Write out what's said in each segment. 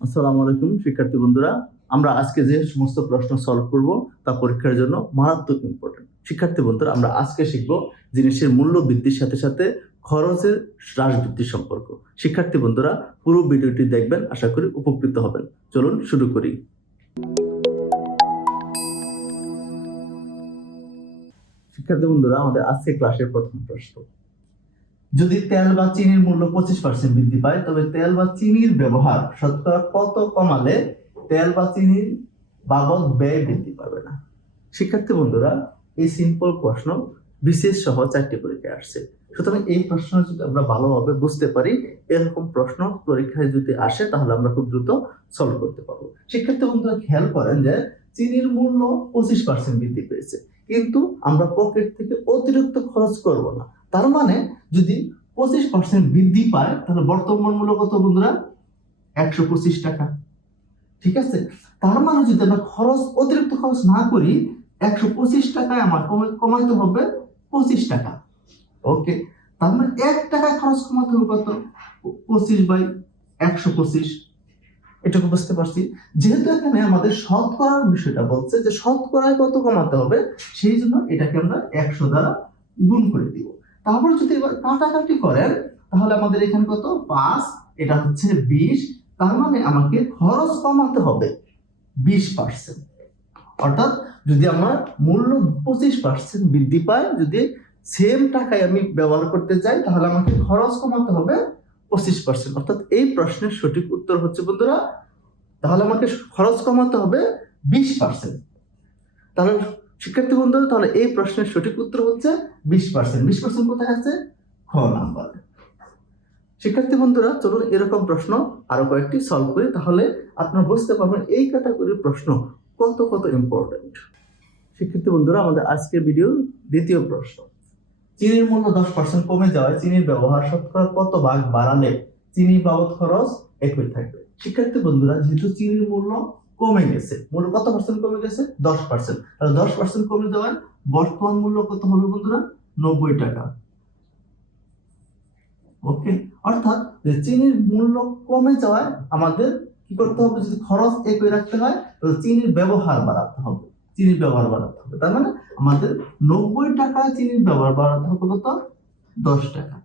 আসসালামু আলাইকুম, শিক্ষার্থী বন্ধুরা। আমরা আজকে যে সমস্ত প্রশ্ন সলভ করব, তা পরীক্ষার জন্য মারাত্মক ইম্পর্টেন্ট শিক্ষার্থী বন্ধুরা, আমরা আজকে শিখব জিনিসের মূল্য বৃদ্ধির সাথে সাথে খরচের হ্রাস বৃদ্ধির সম্পর্ক। শিক্ষার্থী বন্ধুরা, পুরো ভিডিওটি দেখবেন, আশা করি উপকৃত হবেন। চলুন শুরু করি। শিক্ষার্থী বন্ধুরা, আমাদের আজকে ক্লাসের প্রথম প্রশ্ন। যদি তেল বা চিনির মূল্য পঁচিশ পার্সেন্ট বৃদ্ধি পায়, তবে তেল বা চিনির ব্যবহার শতকরা কত কমালে তেল বা চিনির বাবদ ব্যয় বৃদ্ধি পাবে না? শিক্ষার্থী বন্ধুরা, এই সিম্পল প্রশ্ন বিশেষ সহ চারটি পরীক্ষায় আসছে। সুতরাং এই প্রশ্ন যদি আমরা ভালোভাবে বুঝতে পারি, এরকম প্রশ্ন পরীক্ষায় যদি আসে, তাহলে আমরা খুব দ্রুত সলভ করতে পারব। শিক্ষার্থী বন্ধুরা, খেয়াল করেন যে চিনির মূল্য পঁচিশ পার্সেন্ট বৃদ্ধি পেয়েছে। কিন্তু আমরা পকেট থেকে অতিরিক্ত খরচ করব না। তার মানে যদি পঁচিশ পার্সেন্ট বৃদ্ধি পায়, তাহলে বর্তমান মূল্য কত বন্ধুরা? একশো পঁচিশ টাকা। ঠিক আছে? তার মানে যদি আমরা খরচ, অতিরিক্ত খরচ না করি, একশো পঁচিশ টাকায় আমার কমে কমাইতে হবে পঁচিশ টাকা। ওকে? তার মানে এক টাকায় খরচ কমাতে হবে কত? পঁচিশ বাই একশো পঁচিশ। এটুকু বুঝতে পারছি? যেহেতু এখানে আমাদের শতকরার বিষয়টা বলছে যে শতকরায় কত কমাতে হবে, সেই জন্য এটাকে আমরা একশো দ্বারা গুণ করে দিব। তারপর যদি কাটাকাটি করেন, তাহলে আমাদের এখানে কত? পাঁচ, এটা হচ্ছে বিশ, তার মানে আমাকে খরচ কমাতে হবে বিশ পার্সেন্ট অর্থাৎ যদি আমার মূল্য পঁচিশ পার্সেন্ট বৃদ্ধি পায়, যদি সেম টাকায় আমি ব্যবহার করতে চাই, তাহলে আমাকে খরচ কমাতে হবে পঁচিশ পার্সেন্ট অর্থাৎ এই প্রশ্নের সঠিক উত্তর হচ্ছে বন্ধুরা, তাহলে আমাকে খরচ কমাতে হবে বিশ পার্সেন্ট তাহলে শিক্ষার্থী বন্ধুরা তাহলে এই প্রশ্নের সঠিক উত্তর হচ্ছে বিশ পার্সেন্ট বিশ পার্সেন্ট কোথায় আছে? খ নাম্বার। শিক্ষার্থী বন্ধুরা, চলুন এরকম প্রশ্ন আরও কয়েকটি সলভ করি, তাহলে আপনারা বুঝতে পারবেন এই ক্যাটাগরির প্রশ্ন কত কত ইম্পর্টেন্ট শিক্ষার্থী বন্ধুরা, আমাদের আজকের ভিডিও দ্বিতীয় প্রশ্ন। চিনির মূল্য দশ পার্সেন্ট কমে যাওয়ায় চিনির ব্যবহার শতকরা কত ভাগ বাড়ালে চিনি বাবদ খরচ একই থাকবে? শিক্ষার্থী বন্ধুরা, যেহেতু চিনির মূল্য কমে গেছে। মূল্য কত পার্সেন্ট কমে গেছে? দশ পার্সেন্ট তাহলে দশ পার্সেন্ট কমে যাওয়ায় বর্তমান মূল্য কত হবে বন্ধুরা? নব্বই টাকা। ওকে? অর্থাৎ যে চিনির মূল্য কমে যাওয়ায় আমাদের কি করতে হবে? যদি খরচ একই রাখতে হয়, তাহলে চিনির ব্যবহার বাড়াতে হবে। চিনির ব্যবহার বাড়াতে হবে। তার মানে আমাদের নব্বই টাকা চিনির ব্যবহার বাড়াতে হবে কত? দশ টাকা।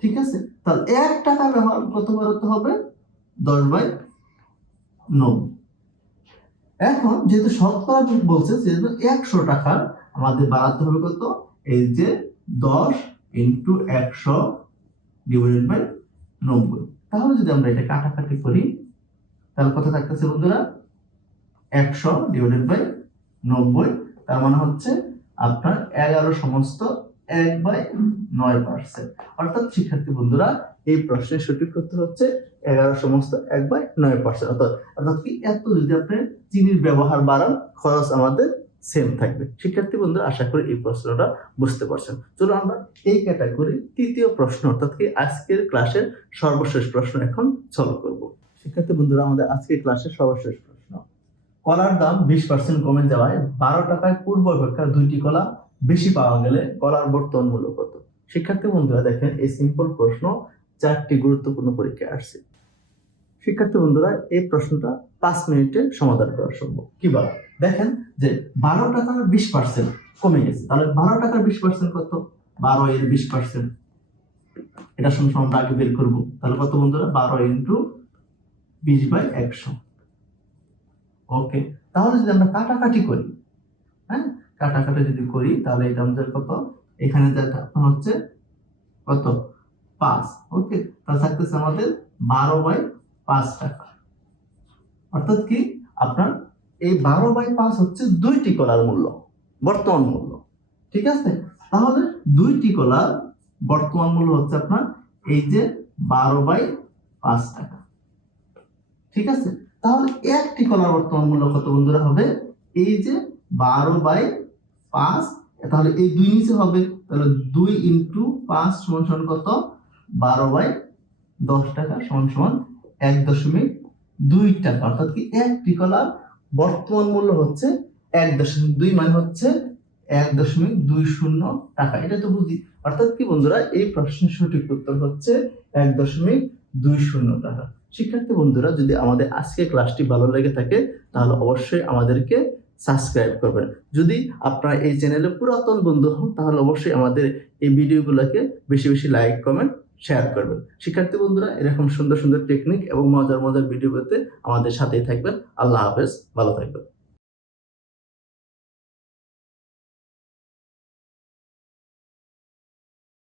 ঠিক আছে? তাহলে এক টাকা ব্যবহার কত বাড়াতে হবে? দশ বাই নব্বই। এখন যেহেতু শতকরা বলছে, যেহেতু একশো টাকার আমাদের বাড়াতে হবে কত? এই যে দশ ইন্টু একশো ডিভাইডেড বাই নব্বই। তাহলে যদি আমরা এটা কাটাকাটি করি, তাহলে কত থাকতেছে বন্ধুরা? একশো ডিভাইডেড বাই নব্বই, তার মানে হচ্ছে আপনার এগারো সমস্ত এক বাই নয় পার্সেন্ট অর্থাৎ শিক্ষার্থী বন্ধুরা এই প্রশ্নের সঠিক উত্তর হচ্ছে এগারো সমস্ত এক বাই নয় পার্সেন্ট অর্থাৎ অর্থাৎ কি এত যদি আপনি চিনির ব্যবহার বাড়ান, খরচ আমাদের সেম থাকবে। শিক্ষার্থী বন্ধুরা, আশা করি এই প্রশ্নটা বুঝতে পারছেন। চলো আমরা এই ক্যাটাগরি তৃতীয় প্রশ্ন, অর্থাৎ কি আজকের ক্লাসের সর্বশেষ প্রশ্ন এখন সলভ করব। শিক্ষার্থী বন্ধুরা, আমাদের আজকের ক্লাসের সর্বশেষ প্রশ্ন। কলার দাম বিশ পার্সেন্ট কমে যাওয়ায় বারো টাকায় পূর্ব অপেক্ষা দুইটি কলা বেশি পাওয়া গেলে কলার বর্তমান মূল্য কত? শিক্ষার্থী বন্ধুরা, দেখেন এই সিম্পল প্রশ্ন চারটি গুরুত্বপূর্ণ পরীক্ষায় আসছে। শিক্ষার্থী বন্ধুরা, এই প্রশ্নটা পাঁচ মিনিটে সমাধান করা সম্ভব। কীভাবে দেখেন যে বারো টাকার বিশ পার্সেন্ট কমে গেছে। তাহলে বারো টাকার বিশ পার্সেন্ট কত? বারো এর বিশ পার্সেন্ট এটা সঙ্গে আমরা আগে বের করব। তাহলে কত বন্ধুরা? বারো ইন্টু বিশ বাই একশো। ওকে, তাহলে যদি আমরা কাটাকাটি করি হ্যাঁ? কাটাকাটি যদি করি, তাহলে এটা আমাদের কত? এখানে হচ্ছে কত? পাঁচ। ওকে তাহলে থাকতেছে আমাদের বারো বাই পাঁচ টাকা। অর্থাৎ কি? আপনার এই বারো বাই পাঁচ হচ্ছে দুইটি কলার মূল্য, বর্তমান মূল্য। ঠিক আছে? তাহলে দুইটি কলার বর্তমান মূল্য হচ্ছে আপনার এই যে বারো বাই পাঁচ টাকা। ঠিক আছে? তাহলে একটি কলার বর্তমান মূল্য কত বন্ধুরা হবে? এই যে বারো বাই পাঁচ, তাহলে এই দুই নিচে হবে। তাহলে দুই ইন্টু পাঁচ সমান কত? বারো বাই দশ টাকা সমান সমান এক দশমিক দুই টাকা। অর্থাৎ কি একটি কলার বর্তমান মূল্য হচ্ছে এক দশমিক দুই মানে হচ্ছে এক দশমিক দুই শূন্য টাকা। এটা তো বুঝি। অর্থাৎ কি বন্ধুরা, এই প্রশ্নের সঠিক উত্তর হচ্ছে এক দশমিক দুই শূন্য টাকা। শিক্ষার্থী বন্ধুরা, যদি আমাদের আজকে ক্লাসটি ভালো লেগে থাকে, তাহলে অবশ্যই আমাদেরকে সাবস্ক্রাইব করবেন। যদি আপনারা এই চ্যানেলে পুরাতন বন্ধু হন, তাহলে অবশ্যই আমাদের এই ভিডিওগুলোকে বেশি বেশি লাইক, কমেন্ট শেয়ার করবেন। শিক্ষার্থী বন্ধুরা, এরকম সুন্দর সুন্দর টেকনিক এবং মজার মজার ভিডিও পেতে আমাদের সাথেই থাকবেন। আল্লাহ হাফেজ, ভালো থাকবেন।